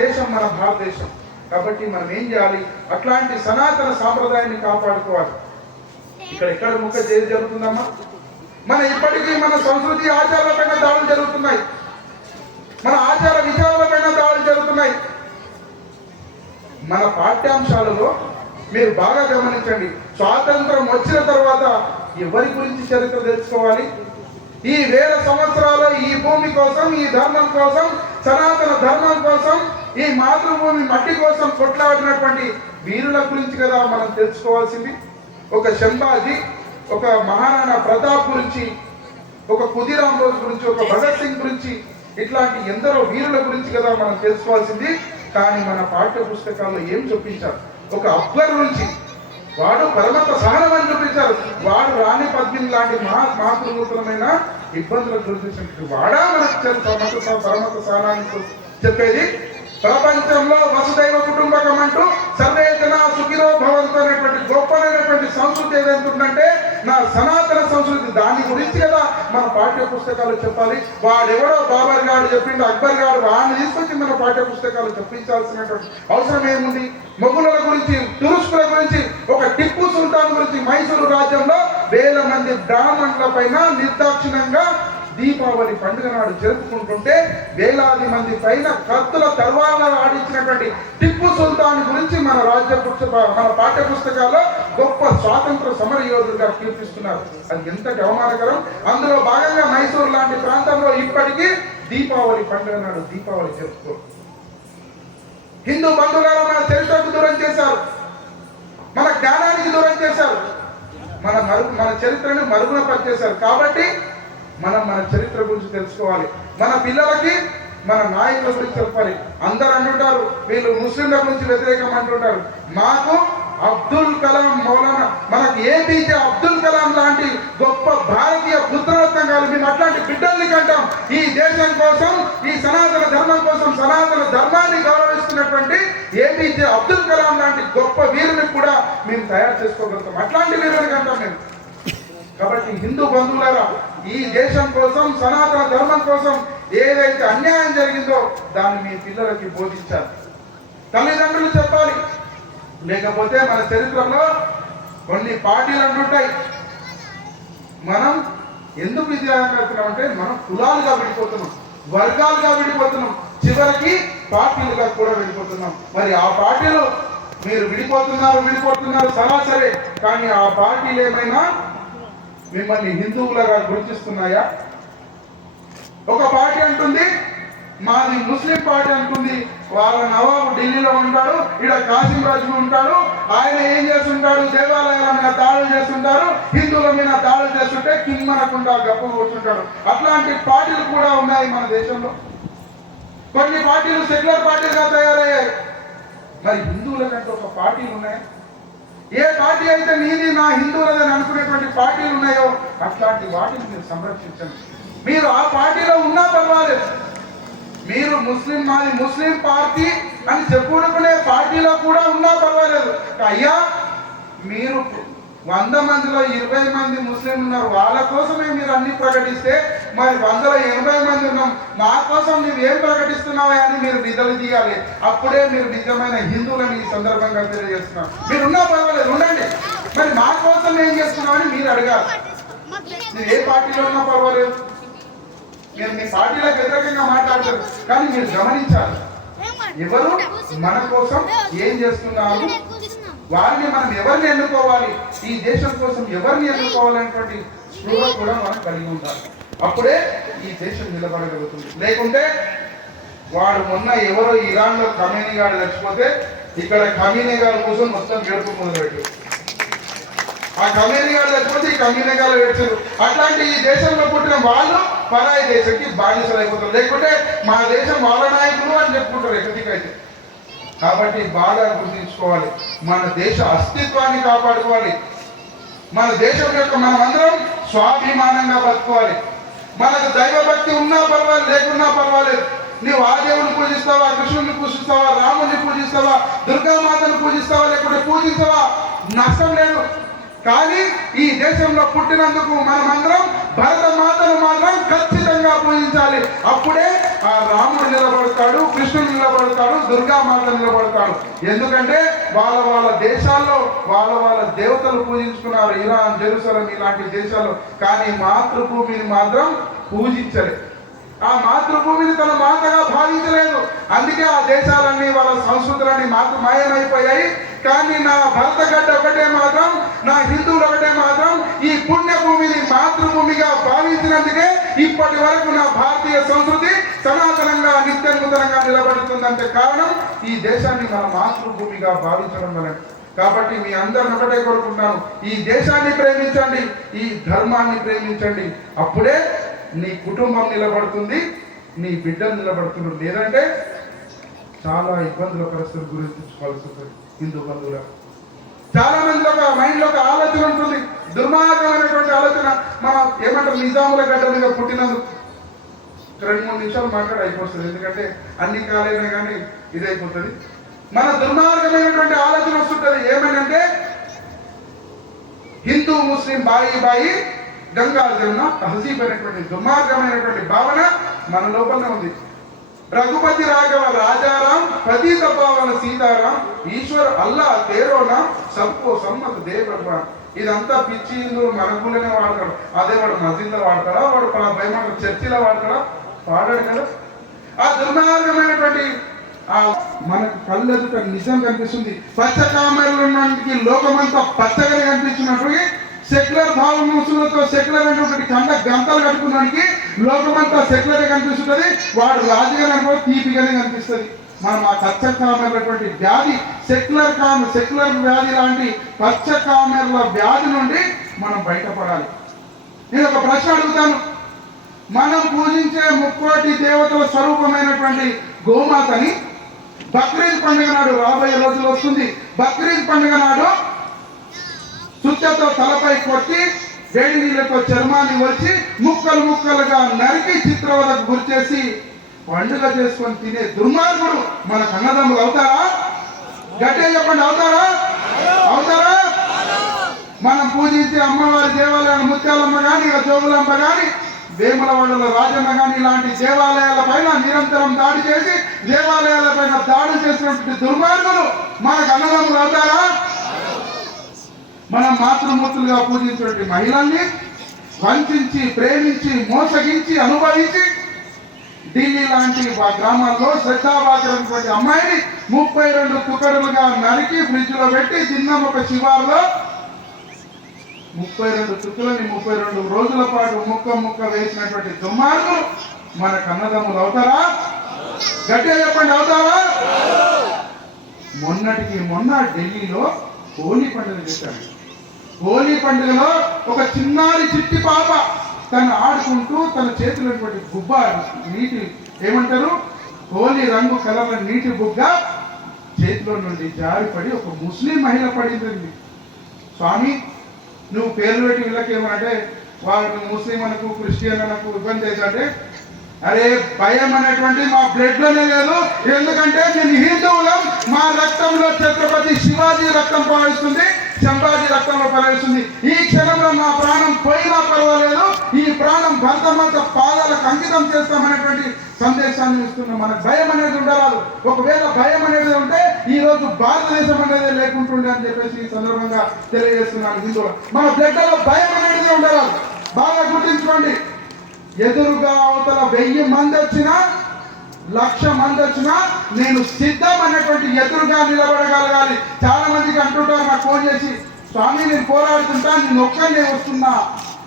దేశం మన భారతదేశం. కాబట్టి మనం ఏం చేయాలి? అట్లాంటి సనాతన సాంప్రదాయాన్ని కాపాడుకోవాలి. ఇక్కడ ముక్క చేసి జరుగుతుందమ్మా. మన ఇప్పటికీ మన సంస్కృతి ఆచారాలపైన దాడులు జరుగుతున్నాయి. మన ఆచార విచారాలపైన దాడులు జరుగుతున్నాయి. మన పాఠ్యాంశాలలో మీరు బాగా గమనించండి. స్వాతంత్రం వచ్చిన తర్వాత ఎవరి గురించి చరిత్ర తెలుసుకోవాలి? ఈ 1000 సంవత్సరాలు ఈ భూమి కోసం, ఈ ధర్మం కోసం, సనాతన ధర్మం కోసం, ఈ మాతృభూమి మట్టి కోసం కొట్లాడినటువంటి వీరుల గురించి కదా మనం తెలుసుకోవాల్సింది. ఒక శంభాజీ, ఒక మహారాణా ప్రతాప్ గురించి, ఒక ఖుదీరామ్ బోస్ గురించి, ఒక భగత్ సింగ్ గురించి, ఇట్లాంటి ఎందరో వీరుల గురించి కదా మనం తెలుసుకోవాల్సింది. కానీ మన పాఠ్య పుస్తకాల్లో ఏం చూపించారు? ఒక అక్బర్ నుంచి వాడు పరమత సహనం అని చూపించారు. వాడు రాణి పద్మిని లాంటి మహాత్మూర్తమైన ఇబ్బందులకు గురించినటువంటి వాడా మనకు పరమత సహనాన్ని చెప్పేది? ప్రపంచంలో వసుదైవ కుటుంబకం అంటూ సర్వే జనా సుఖినో భవంతు అనేటువంటి గొప్పనైనటువంటి సంస్కృతి ఏదైతుందంటే నా సనాతన సంస్కృతి. దాని గురించి కదా మన పాఠ్య పుస్తకాలు చెప్పాలి. వాడెవడో బాబర్ గారు చెప్పిండు, అక్బర్ గారు వాడిని తీసుకొచ్చి మన పాఠ్య పుస్తకాలు చెప్పించాల్సినటువంటి అవసరం ఏముంది? మొఘలుల గురించి, తురుష్కుల గురించి, ఒక టిప్పు సుల్తాన్ గురించి మైసూరు రాజ్యంలో 1000 మంది బ్రాహ్మణుల పైన నిర్దాక్షిణ్యంగా దీపావళి పండుగ నాడు జరుపుకుంటుంటే వేలాది మంది పైన కత్తుల తర్వాలను ఆడించినటువంటి టిప్పు సుల్తాన్ గురించి మన మన పాఠ్య పుస్తకాల్లో గొప్ప స్వాతంత్ర సమర యోధులుగా కీర్తిస్తున్నారు. అది ఎంతటి అవమానకరం! అందులో భాగంగా మైసూరు లాంటి ప్రాంతంలో ఇప్పటికీ దీపావళి పండుగ నాడు దీపావళి జరుపుకోరు. హిందూ బంధువులను మన చరిత్రకు దూరం చేశారు, మన జ్ఞానానికి దూరం చేశారు, మన చరిత్రను మరుగున పరిచేశారు. కాబట్టి మనం మన చరిత్ర గురించి తెలుసుకోవాలి. మన పిల్లలకి మన నాయకుల గురించి చెప్పాలి. అందరూ అంటుంటారు వీళ్ళు ముస్లింల గురించి వ్యతిరేకం అంటుంటారు. మాకు అబ్దుల్ కలాం మౌలానా, మనకు ఏపీజే అబ్దుల్ కలాం లాంటి గొప్ప భారతీయ పుత్రరత్నాలు మేము అట్లాంటి బిడ్డల్ని కంటాం. ఈ దేశం కోసం, ఈ సనాతన ధర్మం కోసం, సనాతన ధర్మాన్ని గౌరవిస్తున్నటువంటి ఏపీజే అబ్దుల్ కలాం లాంటి గొప్ప వీరుని కూడా మేము తయారు చేసుకోగలుగుతాం. అట్లాంటి వీరుని కంటాం మేము. కాబట్టి హిందూ బంధువులారా, ఈ దేశం కోసం, సనాతన ధర్మం కోసం ఏదైతే అన్యాయం జరిగిందో దాన్ని మీ పిల్లలకి బోధించాలి. తల్లిదండ్రులు చెప్పాలి. లేకపోతే మన చరిత్రలో కొన్ని పార్టీలు అంటుంటాయి. మనం ఎందుకు ఇది అంటే మనం కులాలుగా విడిపోతున్నాం, వర్గాలుగా విడిపోతున్నాం, చివరికి పార్టీలుగా కూడా విడిపోతున్నాం. మరి ఆ పార్టీలు మీరు విడిపోతున్నారు సరాసరి. కానీ ఆ పార్టీలు ఏమైనా మిమ్మల్ని హిందువులుగా గుర్తిస్తున్నాయా? ఒక పార్టీ అంటుంది మాది ముస్లిం పార్టీ అంటుంది, వాళ్ళ నవాబు ఢిల్లీలో ఉంటాడు, ఇక్కడ కాసిం రాజు ఉంటాడు, ఆయన ఏం చేస్తుంటాడు? దేవాలయాల మీద దాడులు చేస్తుంటారు, హిందువుల మీద దాడులు చేస్తుంటే కిమ్మనకుండా గప్ప కూర్చుంటాడు. అట్లాంటి పార్టీలు కూడా ఉన్నాయి మన దేశంలో. కొన్ని పార్టీలు సెక్యులర్ పార్టీలుగా తయారయ్యాయి. మరి హిందువుల కంటే ఒక పార్టీలు ఉన్నాయి. ఏ పార్టీ అయితే నీది నా హిందువులదని అనుకునేటువంటి పార్టీలు ఉన్నాయో అట్లాంటి వాటిని మీరు సంరక్షించండి. మీరు ఆ పార్టీలో ఉన్నా పర్వాలేదు, మీరు మాది ముస్లిం పార్టీ అని చెప్పుకునే పార్టీలో కూడా ఉన్నా పర్వాలేదు. అయ్యా మీరు 100 మందిలో 20 మంది ముస్లింలు ఉన్నారు, వాళ్ళ కోసమే మీరు అన్ని ప్రకటిస్తే మరి 100లో 80 మంది ఉన్నాం, మా కోసం నువ్వు ఏం ప్రకటిస్తున్నావా అని మీరు నిధులు తీయాలి. అప్పుడే మీరు నిజమైన హిందువులని ఈ సందర్భంగా తెలియజేస్తున్నారు. మీరు ఉన్నా పర్వాలేదు, ఉండండి, మరి మా కోసం ఏం చేస్తున్నామని మీరు అడగాలి. మీరు ఏ పార్టీలో ఉన్నా పర్వాలేదు, మీరు మీ పార్టీలకు వ్యతిరేకంగా మాట్లాడతారు, కానీ మీరు గమనించాలి ఎవరు మన కోసం ఏం చేస్తున్నారు, వారిని మనం ఎవరిని ఎన్నుకోవాలి, ఈ దేశం కోసం ఎవరిని ఎన్నుకోవాలనేటువంటి స్పృహ కూడా మనం కలిగి ఉండాలి. అప్పుడే ఈ దేశం నిలబడగలుగుతుంది. లేకుంటే వాడు మొన్న ఎవరో ఇరాన్లో ఖమేనీ గారు చచ్చిపోతే ఇక్కడ ఖమేనీ గారి కోసం మొత్తం గెలుపు మొదలుపెట్టారు. ఆ ఖమేనీ గారు చచ్చిపోతే ఈ ఖమేనీ గారు ఏడ్చారు. అట్లాంటి ఈ దేశంలో పుట్టిన వాళ్ళు పరాయి దేశానికి బానిసలు అయిపోతారు. లేకుంటే మా దేశం వాళ్ళ నాయకులు అని చెప్పుకుంటారు ఎక్కడికైతే. కాబట్టి బాగా గుర్తుంచుకోవాలి, మన దేశ అస్తిత్వాన్ని కాపాడుకోవాలి. మన దేశం యొక్క మనమందరం స్వాభిమానంగా బతుకోవాలి. మనకు దైవభక్తి ఉన్నా పర్వాలేదు, లేకున్నా పర్వాలేదు. నీవు ఆ దేవుని పూజిస్తావా, కృష్ణుని పూజిస్తావా, రాముని పూజిస్తావా, దుర్గామాతను పూజిస్తావా, లేకుంటే పూజిస్తావా, నష్టం లేదు. కానీ ఈ దేశంలో పుట్టినందుకు మనమందరం భరతమాతను మాత్రం ఖచ్చితంగా పూజించాలి. అప్పుడే ఆ రాముడు నిలబడతాడు, కృష్ణుడు నిలబడతాడు, దుర్గామాత నిలబడతాడు. ఎందుకంటే వాళ్ళ దేశాల్లో వాళ్ళ దేవతలు పూజించుకున్నారు, ఇరాన్, జెరూసలేం ఇలాంటి దేశాలు. కానీ మాతృభూమిని మాత్రం పూజించలేదు. ఆ మాతృభూమిని తన మాతగా భావించలేదు. అందుకే ఆ దేశాలన్నీ వాళ్ళ సంస్కృతులన్నీ మాయమైపోయాయి. కానీ నా భరత గడ్డ ఒకటే మాత్రం, నా హిందువులు ఒకటే మాత్రం ఈ పుణ్యభూమిని మాతృభూమిగా భావించినందుకే ఇప్పటి వరకు నా భారతీయ సంస్కృతి సనాతనంగా నిత్యనూతనంగా నిలబడుతుందంటే కారణం ఈ దేశాన్ని మన మాతృభూమిగా భావించడం వల్ల. కాబట్టి మీ అందరిని ఒకటే కోరుకుంటున్నాను, ఈ దేశాన్ని ప్రేమించండి, ఈ ధర్మాన్ని ప్రేమించండి. అప్పుడే నీ కుటుంబం నిలబడుతుంది, నీ బిడ్డలు నిలబడుతున్నారు. లేదంటే చాలా ఇబ్బందుల పరిస్థితులు గురించుకోవాల్సి ఉంటుంది. హిందూ బంధువుల చాలా మంది ఒక మైండ్లో ఒక ఆలోచన ఉంటుంది, దుర్మార్గమైనటువంటి ఆలోచన. మన ఏమంటారు, నిజాముల గడ్డ మీద పుట్టినందుకు 2-3 నిమిషాలు మాట్లాడి అయిపోతుంది. ఎందుకంటే అన్ని కాలైనా కానీ ఇది అయిపోతుంది. మన దుర్మార్గమైనటువంటి ఆలోచన వస్తుంటుంది. ఏమనంటే హిందూ ముస్లిం బాయి గంగా జమున తహజీబ్ అనేటువంటి దుర్మార్గమైనటువంటి భావన మన లోపలనే ఉంది. రఘుపతి రాఘవ రాజారాం, ప్రతీత భావన సీతారాం, ఈశ్వర్ అల్లా తేరోనా సబ్కో సమ్మత్ దే భగవాన్. ఇదంతా పిచ్చి హిందువులు మన గుళ్ళనే వాడతాడు. అదే వాడు మస్జిద్లో వాడతాడా, వాడు భయమాట చర్చిలో వాడతాడా? వాడాడు కదా. ఆ దుర్మార్గమైనటువంటి మనకు కళ్ళెదుట నిజం కనిపిస్తుంది. పచ్చ కామెరలోకి లోకమంతా పచ్చగా కనిపించినప్పటికీ సెక్యులర్ భావముసులతో సెక్యులర్ అనేటువంటి కండ గంటలు కట్టుకున్నానికి లోకమంతా సెక్యులరే కనిపిస్తుంటుంది. వాడు రాజుగానే అనుకో తీపిగానే కనిపిస్తుంది. మనం ఆ పచ్చ కామెరటువంటి వ్యాధి, సెక్యులర్ వ్యాధి లాంటి పచ్చ కామెర్ల వ్యాధి నుండి మనం బయటపడాలి. నేను ఒక ప్రశ్న అడుగుతాను. మనం పూజించే 30 దేవతల స్వరూపమైనటువంటి గోమాతని బక్రీద్ పండుగ నాడు, రాబోయే రోజులు వస్తుంది, బక్రీద్ పండుగ నాడు సుత్తతో తలపై కొట్టి వేడి నీళ్లతో చర్మాన్ని వచ్చి ముక్కలుగా నరికి చిత్రవదకు గురి చేసి పండుగ చేసుకొని తినే దుర్మార్గుడు మన అన్నదమ్ములు అవుతారా? గట్టిగా చెప్పండి, అవుతారా? మనం పూజించే అమ్మవారి దేవాలయాలు ముత్యాలమ్మ కానీ, జోగులమ్మ కానీ, వేములవాడలో రాజమ్మ కానీ ఇలాంటి దేవాలయాల పైన నిరంతరం దాడి చేసి దేవాలయాల పైన దాడి చేసినటువంటి దుర్మార్గులు మనకు అన్నదమ్ములు అవుతారా? మనం మాతృమూర్తులుగా పూజించినటువంటి మహిళల్ని వంచి, ప్రేమించి, మోసగించి, అనుభవించి ఢిల్లీ లాంటి గ్రామాల్లో శ్రద్ధావాదమైనటువంటి అమ్మాయిని 32 తుకడులుగా నరికి ఫ్రిడ్జ్ లో పెట్టి చిన్న ఒక శివారులో 32 తుక్కులని 32 రోజుల పాటు ముక్క వేసినటువంటి దుర్మార్గులు మన కన్నదమ్ములు అవుతారా? గట్టిగా చెప్పండి, అవుతారా? మొన్న ఢిల్లీలో హోలీ పండుగ చేశారు. హోలీ పండుగలో ఒక చిట్టి పాప తను ఆడుకుంటూ తన చేతిలో గుబ్బ, నీటి ఏమంటారు, హోలీ రంగు కలర్ల నీటి బుగ్గ చేతిలో నుండి జారిపడి ఒక ముస్లిం మహిళ పడింది. స్వామి నువ్వు పేర్లు పెట్టి వీళ్ళకి ఏమనంటే వాళ్ళు ముస్లిం అనకు క్రిస్టియన్ అనకు ఇబ్బంది అవుతుందంటే, అరే భయం అనేటువంటి మా బ్లడ్ లోనే లేదు. ఎందుకంటే నేను హిందువులం, మా రక్తంలో ఛత్రపతి శివాజీ రక్తం ప్రవహిస్తుంది, సంభాజీ రక్తంలో ప్రవహిస్తుంది. ఈ క్షణంలో నా ప్రాణం పోయినా పర్వాలేదు, ఈ ప్రాణం భరతమాత పాదాలకు అంకితం చేస్తామనేటువంటి సందేశాన్ని ఇస్తున్నాం. మనకు భయం అనేది ఉండరాదు. ఒకవేళ భయం అనేది ఉంటే ఈ రోజు భారతదేశం అనేది లేకుంటుండే అని చెప్పేసి ఈ సందర్భంగా తెలియజేస్తున్నాను. హిందువులు మన బ్లడ్లో భయం అనేది ఉండరాదు. బాగా గుర్తించుకోండి. ఎదురుగా అవతల 1000 మంది వచ్చినా 1,00,000 మంది వచ్చినా నేను సిద్ధం అనేటువంటి ఎదురుగా నిలబడగలగాలి. చాలా మందికి అంటుంటారు నాకు ఫోన్ చేసి, స్వామి నేను పోరాడుతుంటా, నేను ఒక్కనే వస్తున్నా,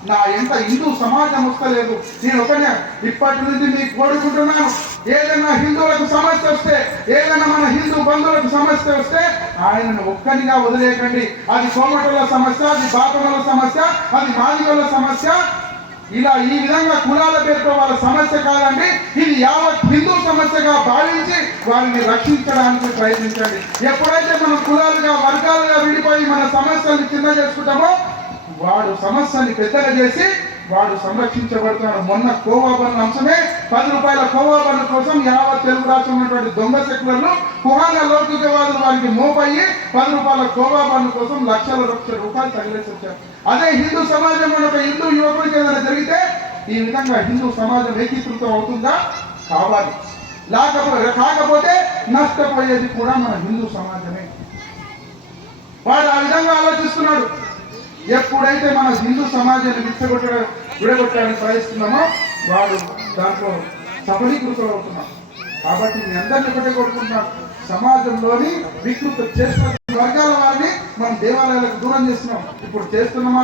నా ఎంత హిందూ సమాజం వస్తలేదు, నేను ఒకనే. ఇప్పటి నుంచి మీకు కోరుకుంటున్నాను, ఏదైనా హిందువులకు సమస్య వస్తే, ఏదైనా మన హిందూ బంధువులకు సమస్య వస్తే ఆయనను ఒక్కనిగా వదిలేయకండి. అది కోమటల సమస్య, అది బాపనల సమస్య, అది మాదిగల సమస్య, ఇలా ఈ విధంగా కులాల పేరుతో వాళ్ళ సమస్య కాదండి. ఇది యావత్ హిందూ సమస్యగా భావించి వారిని రక్షించడానికి ప్రయత్నించండి. ఎప్పుడైతే మనం కులాలుగా వర్గాలుగా విడిపోయి మన సమస్యల్ని చిన్న చేసుకుంటామో వాడు సమస్యని పెద్దగా చేసి వాడు సంరక్షించబడుతున్నాడు. మొన్న కోవా బన్ను అంశమే 10 రూపాయల కోవా బన్ను కోసం యావత్ తెలుగు రాష్ట్రం ఉన్నటువంటి దొంగ సెక్యులర్లు కుహాన లౌకికవాదులు వారికి మోపయ్యి 10 రూపాయల కోవా బన్ను కోసం లక్షల రూపాయలు తగిలేసి వచ్చారు. అదే హిందూ సమాజంలో ఒక హిందూ యువకుడికి ఏదైనా జరిగితే ఈ విధంగా హిందూ సమాజం ఏకీకృతం అవుతుందా? కావాలి. కాకపోతే నష్టపోయేది కూడా మన హిందూ సమాజమే. వాడు ఆ విధంగా ఆలోచిస్తున్నాడు. ఎప్పుడైతే మన హిందూ సమాజాన్ని విడగొట్టడానికి ప్రయత్నిస్తున్నామో వాడు దాంట్లో సఫలీకృతం అవుతున్నాడు. కాబట్టి మీ అందరినీ ఒకటే కోరుకుంటున్నాను, సమాజంలోని వికృత చేస్తున్న వర్గాల వారిని మనం దేవాలయాలకు దూరం చేస్తున్నాం. ఇప్పుడు చేస్తున్నామా?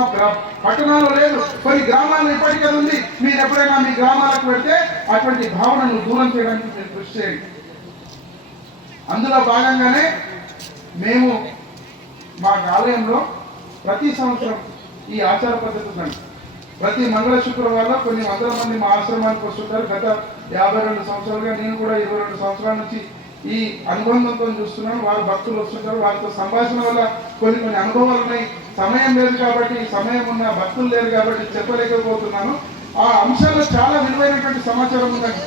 పట్టణాల్లో లేదు, కొన్ని గ్రామాల్లో ఇప్పటికే ఉంది. మీరు ఎప్పుడైనా మీ గ్రామాలకు పెడితే అటువంటి భావనను దూరం చేయడానికి మీరు కృషి చేయండి. అందులో భాగంగానే మేము మా ఆలయంలో ప్రతి సంవత్సరం ఈ ఆచార పద్ధతి ఉందండి. ప్రతి మంగళ శుక్రవారంలో కొన్ని వందల మంది మా ఆశ్రమానికి వస్తుంటారు. గత 52 సంవత్సరాలుగా నేను కూడా 22 సంవత్సరాల నుంచి ఈ అనుబంధంతో చూస్తున్నాను. వారు భక్తులు వస్తుంటారు. వారితో సంభాషణ వల్ల కొన్ని అనుభవాలు ఉన్నాయి. సమయం లేదు కాబట్టి, సమయం ఉన్న భక్తులు లేరు కాబట్టి చెప్పలేకపోతున్నాను. ఆ అంశాల్లో చాలా విలువైనటువంటి సమాచారం ఉందండి.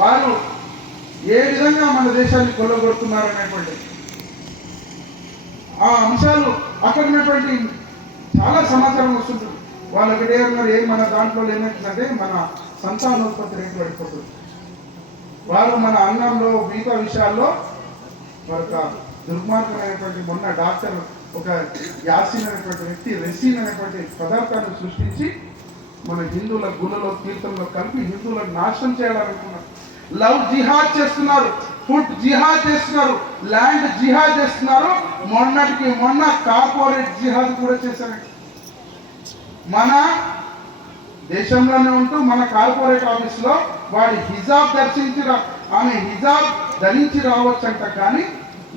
వారు ఏ విధంగా మన దేశాన్ని కొల్లగొడుతున్నారు అనేటువంటి ఆ అంశాలు అక్కడ ఉన్నటువంటి చాలా సమాచారం వస్తుంటుంది. వాళ్ళు ఒకటే అన్నారు, ఏం మన దాంట్లో ఏమవుతుందంటే మన సంతానోత్పత్తి రేటు పడిపోతుంది. వారు మన అన్నంలో మిగతా విషయాల్లో ఒక దుర్మార్గమైనటువంటి మొన్న డాక్టర్ ఒక యాసిన్ అనేటువంటి వ్యక్తి రెసిన్ అనేటువంటి పదార్థాన్ని సృష్టించి మన హిందువుల గుళ్ళలో కీర్తనలో కలిపి హిందువులను నాశనం చేయాలనుకున్నారు. లవ్ జిహాద్ చేస్తున్నారు, ఫుడ్ జిహాద్ చేస్తున్నారు, ల్యాండ్ జిహాద్ చేస్తున్నారు. మొన్నటికి మొన్న కార్పొరేట్ జిహాద్ కూడా చేశారండి. మన దేశంలోనే ఉంటూ మన కార్పొరేట్ ఆఫీస్లో వాడి హిజాబ్ ఆమె హిజాబ్ ధరించి రావచ్చంట, కానీ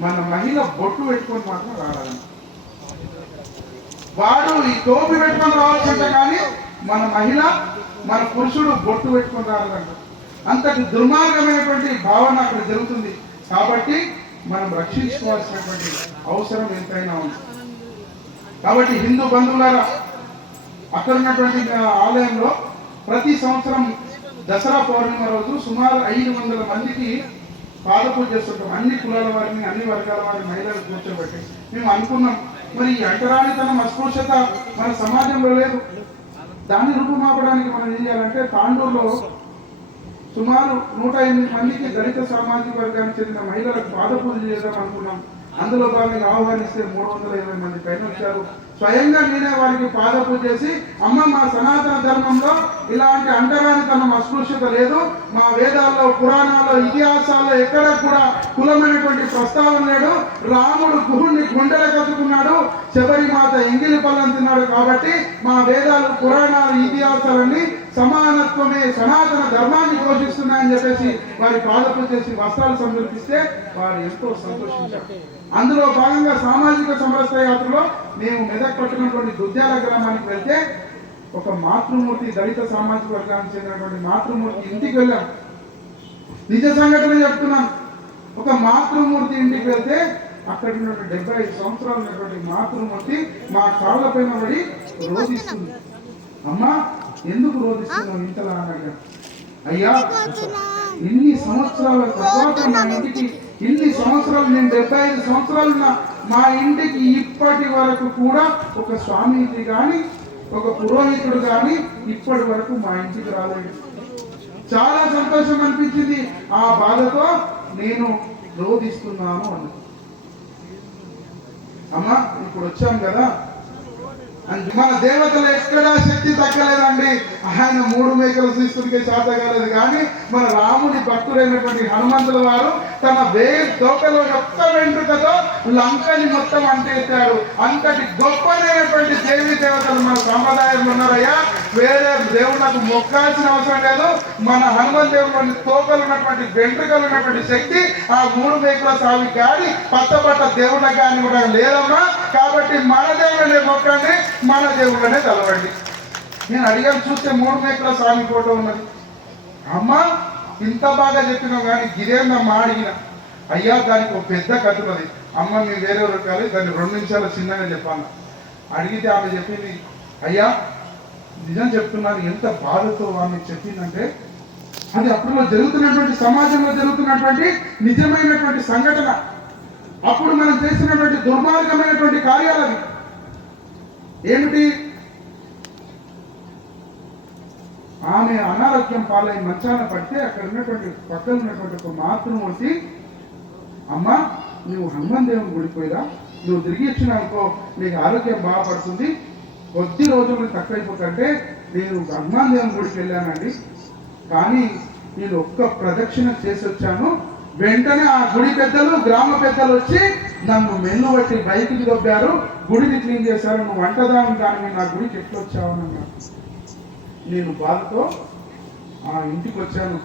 మన మహిళ బొట్టు పెట్టుకొని మాత్రం రావాలంట. వాడు ఈ టోపీ పెట్టుకొని రావచ్చంట, కానీ మన మహిళ మన పురుషుడు బొట్టు పెట్టుకొని రావాలంట. అంతటి దుర్మార్గమైనటువంటి భావన అక్కడ జరుగుతుంది. కాబట్టి మనం రక్షించుకోవాల్సినటువంటి అవసరం ఎంతైనా ఉంది. కాబట్టి హిందూ బంధువులారా, అక్కడ ఉన్నటువంటి ఆలయంలో ప్రతి సంవత్సరం దసరా పౌర్ణిమ రోజు సుమారు 500 మందికి పాదపూజ చేస్తుంటాం. అన్ని కులాల వారిని, అన్ని వర్గాల వారిని మహిళలు కూర్చోబెట్టి మేము అనుకున్నాం, మరి ఈ అంటరానితనం అస్పృశ్యత మన సమాజంలో లేదు, దాన్ని రూపుమాపడానికి మనం ఏం చేయాలంటే తాండూరులో సుమారు 108 మందికి దళిత సామాజిక వర్గానికి చెందిన మహిళలకు పాదపూజ చేద్దాం అనుకున్నాం. అందులో భాగంగా ఆహ్వానిస్తే 320 మంది పైన వచ్చారు. స్వయంగా నేనే వారికి పాదపూజ చేసి, అమ్మ మా సనాతన ధర్మంలో ఇలాంటి అంటరానితనం అస్పృశ్యత లేదు, మా వేదాల్లో పురాణాల్లో ఇతిహాసాల్లో ఎక్కడ కూడా కులమైనటువంటి ప్రస్తావన లేడు, రాముడు గుహుడిని గుండెల కట్టుకున్నాడు, శబరిమాత ఎంగిలి పళ్ళం తిన్నాడు, కాబట్టి మా వేదాలు పురాణాలు ఇతిహాసాలన్నీ సమానత్వమే సనాతన ధర్మాన్ని పోషిస్తున్నాయని చెప్పేసి వారి పాదపూజ చేసి వస్త్రాలు సమర్పిస్తే వారు ఎంతో సంతోషించారు. అందులో భాగంగా సామాజిక సమరస యాత్రలో మేము మెదక్ పట్టినటువంటి దుద్యాల గ్రామానికి వెళ్తే ఒక మాతృమూర్తి, దళిత సామాజిక వర్గానికి చెందినటువంటి మాతృమూర్తి ఇంటికి వెళ్ళాం. నిజ సంఘటన చెప్తున్నాను. ఒక మాతృమూర్తి ఇంటికి వెళ్తే అక్కడ ఉన్న 75 సంవత్సరాలు ఉన్నటువంటి మాతృమూర్తి మా కాళ్ళ పైన పడి రోధిస్తుంది. అమ్మా ఎందుకు రోధిస్తున్నావు ఇంతలా అన్నాడు. అయ్యా ఇన్ని సంవత్సరాల తర్వాత మా ఇంటికి ఇన్ని సంవత్సరాలు నేను 75 సంవత్సరాలు మా ఇంటికి ఇప్పటి వరకు కూడా ఒక స్వామీజీ కానీ ఒక పురోహితుడు కానీ ఇప్పటి వరకు మా ఇంటికి రాలేదు. చాలా సంతోషం అనిపించింది. ఆ బాధతో నేను రోధిస్తున్నాను అన్న. అమ్మా ఇప్పుడు వచ్చాం కదా, మన దేవతలు ఎక్కడా శక్తి తగ్గలేదండి. ఆయన 3 మేకలు తీసుకునికే చేత కాలేదు. కానీ మన రాముని భక్తుడైనటువంటి హనుమంతుల వారు తన తోకలో ఒక్క వెంట్రుకతో లంకని మొత్తం అంటేశాడు. అంతటి గొప్పనైనటువంటి దేవీ దేవతలు మన సంప్రదాయంలో ఉన్నారయ్యా. వేరే దేవుళ్ళకు మొక్కాల్సిన అవసరం లేదు. మన హనుమంత దేవుని తోకలు ఉన్నటువంటి వెంట్రుకలు ఉన్నటువంటి శక్తి ఆ 3 మేకల సావి కానీ పచ్చబట్ట దేవుళ్ళకి కానీ కూడా లేదమ్మా. కాబట్టి మన దేవుళ్ళనే మొక్కండి, మన దేవుళ్ళనే తలవండి. నేను అడిగాను, చూస్తే 3 మేకల స్వామి ఫోటో ఉన్నది. అమ్మా ఇంత బాగా చెప్పినావు కానీ గిరేందమ్మా అడిగిన. అయ్యా దానికి ఒక పెద్ద కథ ఉన్నది. అమ్మ మేము వేరే రకాలి దాన్ని 2 నిమిషాలు చిన్నగా చెప్పాను. అడిగితే ఆమె చెప్పింది, అయ్యా నిజం చెప్తున్నాను, ఎంత బాధతో ఆమె చెప్పిందంటే అది అప్పుడు జరుగుతున్నటువంటి సమాజంలో జరుగుతున్నటువంటి నిజమైనటువంటి సంఘటన. అప్పుడు మనం చేసినటువంటి దుర్మార్గమైనటువంటి కార్యాలని ఏమిటి? ఆమె అనారోగ్యం పాలై మంచాన పడితే అక్కడ ఉన్నటువంటి పక్కన ఉన్నటువంటి ఒక మాతృమూర్తి, అమ్మా నువ్వు హనుమాన్ దేవుని గుడిపోయిరా, నువ్వు తిరిగి ఇచ్చినానుకో నీకు ఆరోగ్యం బాగుపడుతుంది, కొద్ది రోజులు తక్కువైపోకంటే నేను హనుమాన్ దేవుని గుడికి వెళ్ళానండి. కానీ నేను ఒక్క ప్రదక్షిణ చేసి వచ్చాను. వెంటనే ఆ గుడి పెద్దలు గ్రామ పెద్దలు వచ్చి నన్ను మెల్లు బట్టి బయటికి దొబ్బారు, గుడిని క్లీన్ చేశారు. నువ్వు వంటదాని కానీ నా గుడికి ఎట్లా వచ్చావని అన్నారు. నేను బాధతో ఆ ఇంటికి వచ్చాను.